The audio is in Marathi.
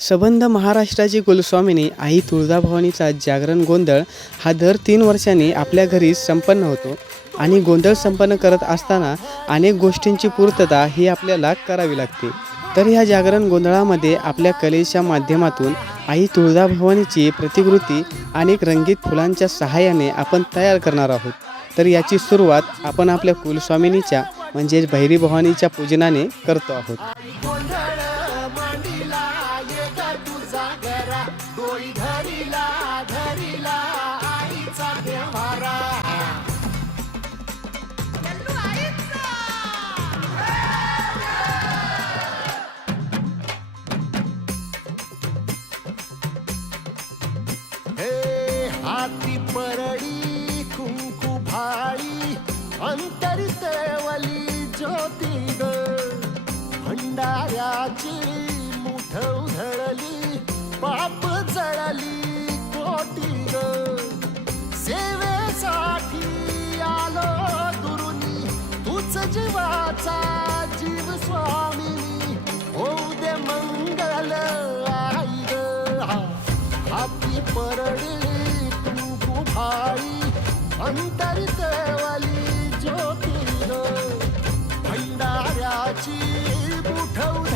सबंध महाराष्ट्राची कुलस्वामिनी आई तुळजाभवानीचा जागरण गोंधळ हा दर तीन वर्षांनी आपल्या घरी संपन्न होतो आणि गोंधळ संपन्न करत असताना अनेक गोष्टींची पूर्तता ही आपल्याला करावी लागते. तर ह्या जागरण गोंधळामध्ये आपल्या कलेच्या माध्यमातून आई तुळजाभवानीची प्रतिकृती अनेक रंगीत फुलांच्या सहाय्याने आपण तयार करणार आहोत. तर याची सुरुवात आपण आपल्या कुलस्वामिनीच्या म्हणजेच भैरी भवानीच्या पूजनाने करतो आहोत. धरीला धरीला आईचा देवारा हे हाती परडी कुंकू भाळी अंतरितवली ज्योती ग. भंडाऱ्याची मुठ उधळली पाप साठी ग सेवेसाठी आलो गुरुनी तूच जीवाचा जीव स्वामी होऊ दे मंगल आई ग हाती परळी तू गुफाई अंतरी देवली ज्योती ग भंडाऱ्याची उठवली